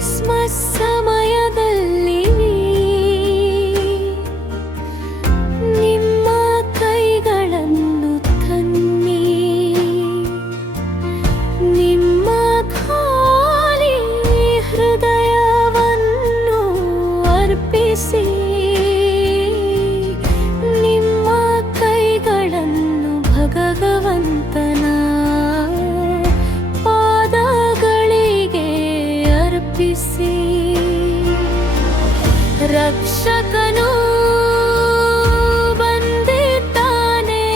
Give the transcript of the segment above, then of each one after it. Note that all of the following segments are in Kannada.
ಕ್ರಿಸ್ಮಸ್ ಸಮಯದಲ್ಲಿ ನಿಮ್ಮ ಕೈಗಳನ್ನು ತನ್ನಿ, ನಿಮ್ಮ ಖಾಲಿ ಹೃದಯವನ್ನು ಅರ್ಪಿಸಿ, ನಿಮ್ಮ ಕೈಗಳನ್ನು ಭಗವಂತನ ಅರ್ಪಿಸಿ. ರಕ್ಷಕನು ಬಂದಿದ್ದಾನೆ,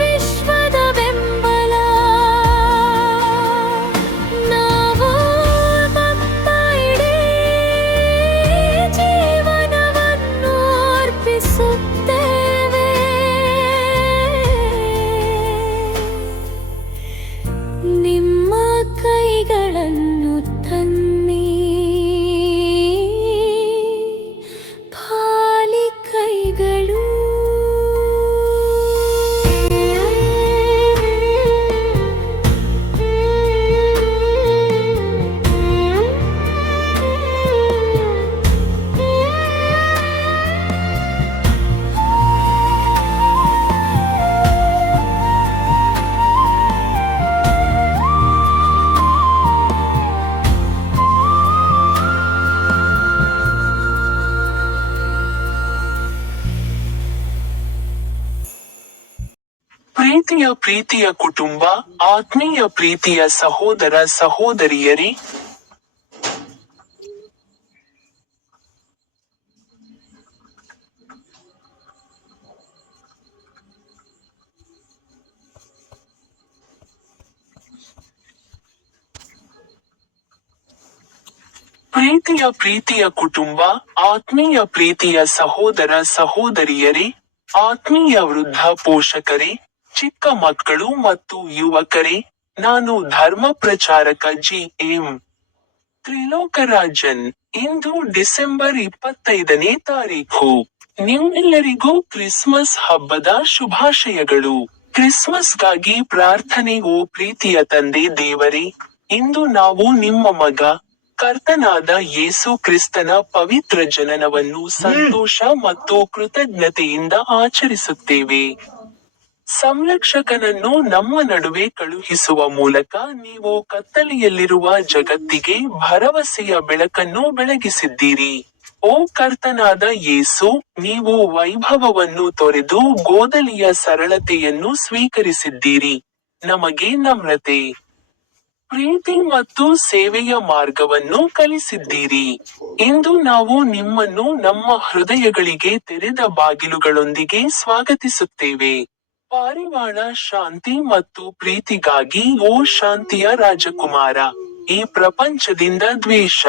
ವಿಶ್ವದ ಬೆಂಬಲ. ನಾವು ನಮ್ಮ ಇಡೀ ಜೀವನವನ್ನು ಅರ್ಪಿಸುತ್ತೇವೆ. ನಿಮ್ಮ ಕೈಗಳನ್ನು ತನ್ನಿ, ಖಾಲಿ ಕೈಗಳು. ಪ್ರೀತಿಯ ಕುಟುಂಬ, ಆತ್ಮೀಯ ಪ್ರೀತಿಯ ಸಹೋದರ ಸಹೋದರಿಯರೇ, ಪ್ರೀತಿಯ ಕುಟುಂಬ, ಆತ್ಮೀಯ ಪ್ರೀತಿಯ ಸಹೋದರ ಸಹೋದರಿಯರೇ, ಆತ್ಮೀಯ ವೃದ್ಧ ಪೋಷಕರೇ, ಚಿಕ್ಕ ಮಕ್ಕಳು ಮತ್ತು ಯುವಕರೇ, ನಾನು ಧರ್ಮ ಪ್ರಚಾರಕ ಜಿ.ಎಂ. ತ್ರಿಲೋಕರಾಜನ್. ಇಂದು ಡಿಸೆಂಬರ್ 25ನೇ ತಾರೀಖು. ನಿಮ್ಮೆಲ್ಲರಿಗೂ ಕ್ರಿಸ್ಮಸ್ ಹಬ್ಬದ ಶುಭಾಶಯಗಳು. ಕ್ರಿಸ್ಮಸ್ಗಾಗಿ ಪ್ರಾರ್ಥನೆ. ಓ ಪ್ರೀತಿಯ ತಂದೆ ದೇವರೇ, ಇಂದು ನಾವು ನಿಮ್ಮ ಮಗ, ಕರ್ತನಾದ ಯೇಸು ಕ್ರಿಸ್ತನ ಪವಿತ್ರ ಜನನವನ್ನು ಸಂತೋಷ ಮತ್ತು ಕೃತಜ್ಞತೆಯಿಂದ ಆಚರಿಸುತ್ತೇವೆ. ಸಂರಕ್ಷಕನನ್ನು ನಮ್ಮ ನಡುವೆ ಕಳುಹಿಸುವ ಮೂಲಕ ನೀವು ಕತ್ತಲೆಯಲ್ಲಿರುವ ಜಗತ್ತಿಗೆ ಭರವಸೆಯ ಬೆಳಕನ್ನು ಬೆಳಗಿಸಿದ್ದೀರಿ. ಓ ಕರ್ತನಾದ ಯೇಸು, ನೀವು ವೈಭವವನ್ನು ತೊರೆದು ಗೋದಲಿಯ ಸರಳತೆಯನ್ನು ಸ್ವೀಕರಿಸಿದ್ದೀರಿ. ನಮಗೆ ನಮ್ರತೆ, ಪ್ರೀತಿ ಮತ್ತು ಸೇವೆಯ ಮಾರ್ಗವನ್ನು ಕಲಿಸಿದ್ದೀರಿ. ಇಂದು ನಾವು ನಿಮ್ಮನ್ನು ನಮ್ಮ ಹೃದಯಗಳಿಗೆ ತೆರೆದ ಬಾಗಿಲುಗಳೊಂದಿಗೆ ಸ್ವಾಗತಿಸುತ್ತೇವೆ. ಪಾರಿವಾಳ ಶಾಂತಿ ಮತ್ತು ಪ್ರೀತಿಗಾಗಿ. ಓ ಶಾಂತಿಯ ರಾಜಕುಮಾರ, ಈ ಪ್ರಪಂಚದಿಂದ ದ್ವೇಷ,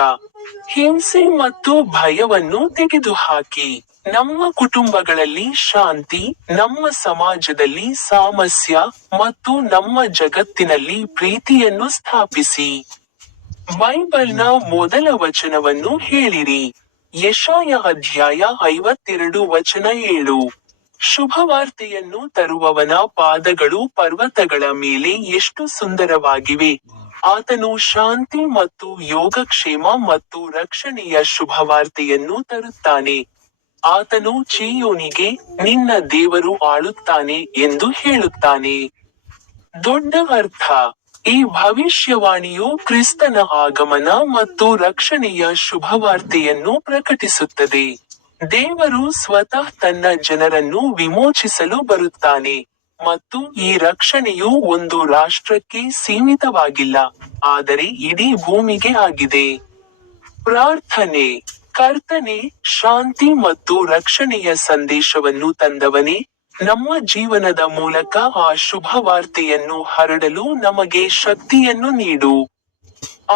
ಹಿಂಸೆ ಮತ್ತು ಭಯವನ್ನು ತೆಗೆದುಹಾಕಿ ನಮ್ಮ ಕುಟುಂಬಗಳಲ್ಲಿ ಶಾಂತಿ, ನಮ್ಮ ಸಮಾಜದಲ್ಲಿ ಸಾಮರಸ್ಯ ಮತ್ತು ನಮ್ಮ ಜಗತ್ತಿನಲ್ಲಿ ಪ್ರೀತಿಯನ್ನು ಸ್ಥಾಪಿಸಿ. ಬೈಬಲ್ನ ಮೊದಲ ವಚನವನ್ನು ಹೇಳಿರಿ. ಯೆಶಾಯ ಅಧ್ಯಾಯ 52 ವಚನ 7. ಶುಭವಾರ್ತೆಯನ್ನು ತರುವವನ ಪಾದಗಳು ಪರ್ವತಗಳ ಮೇಲೆ ಎಷ್ಟು ಸುಂದರವಾಗಿವೆ. ಆತನು ಶಾಂತಿ ಮತ್ತು ಯೋಗಕ್ಷೇಮ ಮತ್ತು ರಕ್ಷಣೆಯ ಶುಭವಾರ್ತೆಯನ್ನು ತರುತ್ತಾನೆ. ಆತನು ಚೀಯೋನಿಗೆ, ನಿನ್ನ ದೇವರು ಆಳುತ್ತಾನೆ ಎಂದು ಹೇಳುತ್ತಾನೆ. ದೊಡ್ಡ ಅರ್ಥ. ಈ ಭವಿಷ್ಯವಾಣಿಯು ಕ್ರಿಸ್ತನ ಆಗಮನ ಮತ್ತು ರಕ್ಷಣೆಯ ಶುಭವಾರ್ತೆಯನ್ನು ಪ್ರಕಟಿಸುತ್ತದೆ. ದೇವರು ಸ್ವತಃ ತನ್ನ ಜನರನ್ನು ವಿಮೋಚಿಸಲು ಬರುತ್ತಾನೆ, ಮತ್ತು ಈ ರಕ್ಷಣೆಯು ಒಂದು ರಾಷ್ಟ್ರಕ್ಕೆ ಸೀಮಿತವಾಗಿಲ್ಲ, ಆದರೆ ಇಡೀ ಭೂಮಿಗೆ ಆಗಿದೆ. ಪ್ರಾರ್ಥನೆ. ಕರ್ತನೇ, ಶಾಂತಿ ಮತ್ತು ರಕ್ಷಣೆಯ ಸಂದೇಶವನ್ನು ತಂದವನೇ, ನಮ್ಮ ಜೀವನದ ಮೂಲಕ ಆ ಶುಭವಾರ್ತೆಯನ್ನು ಹರಡಲು ನಮಗೆ ಶಕ್ತಿಯನ್ನು ನೀಡು.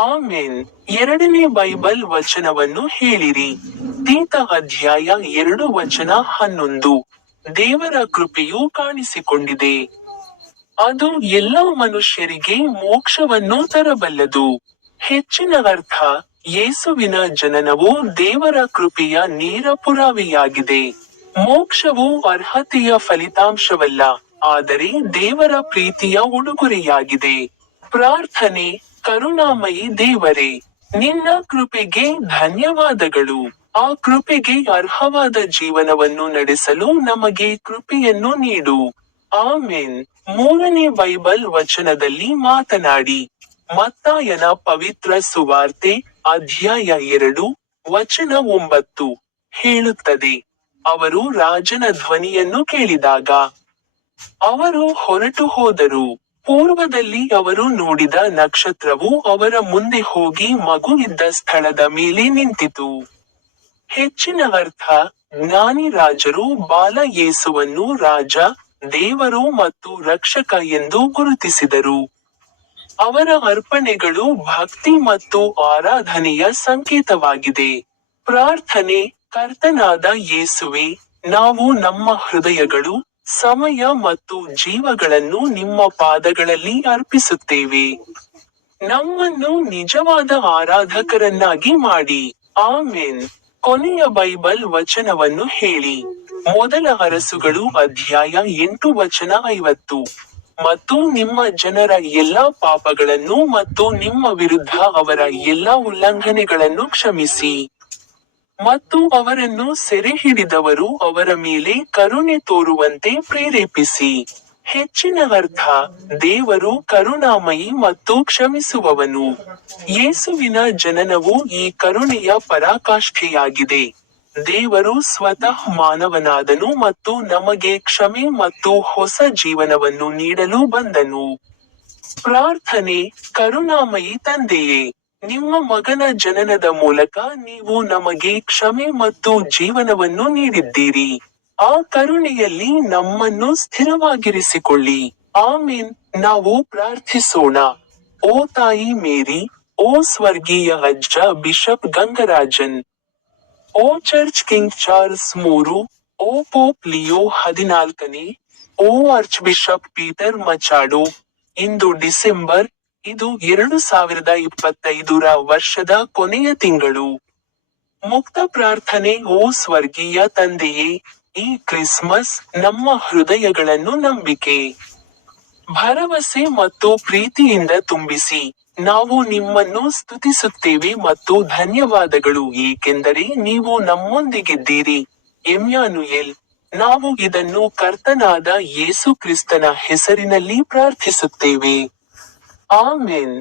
ಆಮೆನ್. ಎರಡನೇ ಬೈಬಲ್ ವಚನವನ್ನು ಹೇಳಿರಿ. ತೀತ ಅಧ್ಯಾಯ 2 ವಚನ 11. ದೇವರ ಕೃಪೆಯು ಕಾಣಿಸಿಕೊಂಡಿದೆ. ಅದು ಎಲ್ಲ ಮನುಷ್ಯರಿಗೆ ಮೋಕ್ಷವನ್ನು ತರಬಲ್ಲದು. ಹೆಚ್ಚಿನ ಅರ್ಥ. ಯೇಸುವಿನ ಜನನವು ದೇವರ ಕೃಪೆಯ ನೇರ ಪುರಾವೆಯಾಗಿದೆ. ಮೋಕ್ಷವು ಅರ್ಹತೆಯ ಫಲಿತಾಂಶವಲ್ಲ, ಆದರೆ ದೇವರ ಪ್ರೀತಿಯ ಉಡುಗೊರೆಯಾಗಿದೆ. ಪ್ರಾರ್ಥನೆ. ಕರುಣಾಮಯಿ ದೇವರೇ, ನಿನ್ನ ಕೃಪೆಗೆ ಧನ್ಯವಾದಗಳು. ಆ ಕೃಪೆಗೆ ಅರ್ಹವಾದ ಜೀವನವನ್ನು ನಡೆಸಲು ನಮಗೆ ಕೃಪೆಯನ್ನು ನೀಡು. ಆಮೆನ್. ಮೂರನೇ ಬೈಬಲ್ ವಚನದಲ್ಲಿ ಮಾತನಾಡಿ. ಮತ್ತಾಯನ ಪವಿತ್ರ ಸುವಾರ್ತೆ, ಅಧ್ಯಾಯ 2, ವಚನ 9 ಹೇಳುತ್ತದೆ, ಅವರು ರಾಜನ ಧ್ವನಿಯನ್ನು ಕೇಳಿದಾಗ ಅವರು ಹೊರಟು ಹೋದರು. ಪೂರ್ವದಲ್ಲಿ ಅವರು ನೋಡಿದ ನಕ್ಷತ್ರವು ಅವರ ಮುಂದೆ ಹೋಗಿ ಮಗು ಇದ್ದ ಸ್ಥಳದ ಮೇಲೆ ನಿಂತಿತು. ಹೆಚ್ಚಿನ ಅರ್ಥ, ಜ್ಞಾನಿ ರಾಜರು ಬಾಲ ಯೇಸುವನ್ನು ರಾಜ, ದೇವರು ಮತ್ತು ರಕ್ಷಕ ಎಂದು ಗುರುತಿಸಿದರು. ಅವರ ಅರ್ಪಣೆಗಳು ಭಕ್ತಿ ಮತ್ತು ಆರಾಧನೆಯ ಸಂಕೇತವಾಗಿದೆ. ಪ್ರಾರ್ಥನೆ. ಕರ್ತನಾದ ಯೇಸುವೆ, ನಾವು ನಮ್ಮ ಹೃದಯಗಳು, ಸಮಯ ಮತ್ತು ಜೀವಗಳನ್ನು ನಿಮ್ಮ ಪಾದಗಳಲ್ಲಿ ಅರ್ಪಿಸುತ್ತೇವೆ. ನಮ್ಮನ್ನು ನಿಜವಾದ ಆರಾಧಕರನ್ನಾಗಿ ಮಾಡಿ. ಆಮೆನ್. ಕೊನೆಯ ಬೈಬಲ್ ವಚನವನ್ನು ಹೇಳಿ. ಮೊದಲ ಅರಸುಗಳು ಅಧ್ಯಾಯ 8 ವಚನ 50. ಮತ್ತು ನಿಮ್ಮ ಜನರ ಎಲ್ಲಾ ಪಾಪಗಳನ್ನು ಮತ್ತು ನಿಮ್ಮ ವಿರುದ್ಧ ಅವರ ಎಲ್ಲಾ ಉಲ್ಲಂಘನೆಗಳನ್ನು ಕ್ಷಮಿಸಿ. ಮತ್ತು ಅವರನ್ನು ಸೆರೆಹಿಡಿದವರು ಅವರ ಮೇಲೆ ಕರುಣೆ ತೋರುವಂತೆ ಪ್ರೇರೇಪಿಸಿ. ಹೆಚ್ಚಿನ ಅರ್ಥ, ದೇವರು ಕರುಣಾಮಯಿ ಮತ್ತು ಕ್ಷಮಿಸುವವನು. ಯೇಸುವಿನ ಜನನವು ಈ ಕರುಣೆಯ ಪರಾಕಾಷ್ಠೆಯಾಗಿದೆ. ದೇವರು ಸ್ವತಃ ಮಾನವನಾದನು ಮತ್ತು ನಮಗೆ ಕ್ಷಮೆ ಮತ್ತು ಹೊಸ ಜೀವನವನ್ನು ನೀಡಲು ಬಂದನು. ಪ್ರಾರ್ಥನೆ. ಕರುಣಾಮಯಿ ತಂದೆಯೇ, ನಿಮ್ಮ ಮಗನ ಜನನದ ಮೂಲಕ ನೀವು ನಮಗೆ ಕ್ಷಮೆ ಮತ್ತು ಜೀವನವನ್ನು ನೀಡಿದ್ದೀರಿ. ಆ ಕರುಣೆಯಲ್ಲಿ ನಮ್ಮನ್ನು ಸ್ಥಿರವಾಗಿರಿಸಿಕೊಳ್ಳಿ. ಆಮೆನ್. ನಾವು ಪ್ರಾರ್ಥಿಸೋಣ. ಓ ತಾಯಿ ಮೇರಿ, ಓ ಸ್ವರ್ಗೀಯ ಅಜ್ಜ ಬಿಷಪ್ ಗಂಗರಾಜನ್, ಓ ಚರ್ಚ್ ಕಿಂಗ್ ಚಾರ್ಲ್ಸ್ 3, ಓ ಪೋಪ್ ಲಿಯೋ 14ನೇ, ಓ ಆರ್ಚ್ ಬಿಷಪ್ ಪೀಟರ್ ಮಚಾಡೋ, ಇಂದು ಡಿಸೆಂಬರ್, ಇದು 2025ರ ವರ್ಷದ ಕೊನೆಯ ತಿಂಗಳು. ಮುಕ್ತ ಪ್ರಾರ್ಥನೆ. ಓ ಸ್ವರ್ಗೀಯ ತಂದೆಯೇ, ಈ ಕ್ರಿಸ್ಮಸ್ ನಮ್ಮ ಹೃದಯಗಳನ್ನು ನಂಬಿಕೆ, ಭರವಸೆ ಮತ್ತು ಪ್ರೀತಿಯಿಂದ ತುಂಬಿಸಿ. ನಾವು ನಿಮ್ಮನ್ನು ಸ್ತುತಿಸುತ್ತೇವೆ ಮತ್ತು ಧನ್ಯವಾದಗಳು ಏಕೆಂದರೆ ನೀವು ನಮ್ಮೊಂದಿಗಿದ್ದೀರಿ. ಎಮ್ಯಾನುಯೆಲ್. ನಾವು ಇದನ್ನು ಕರ್ತನಾದ ಯೇಸು ಕ್ರಿಸ್ತನ ಹೆಸರಿನಲ್ಲಿ ಪ್ರಾರ್ಥಿಸುತ್ತೇವೆ. ಆಮೆನ್.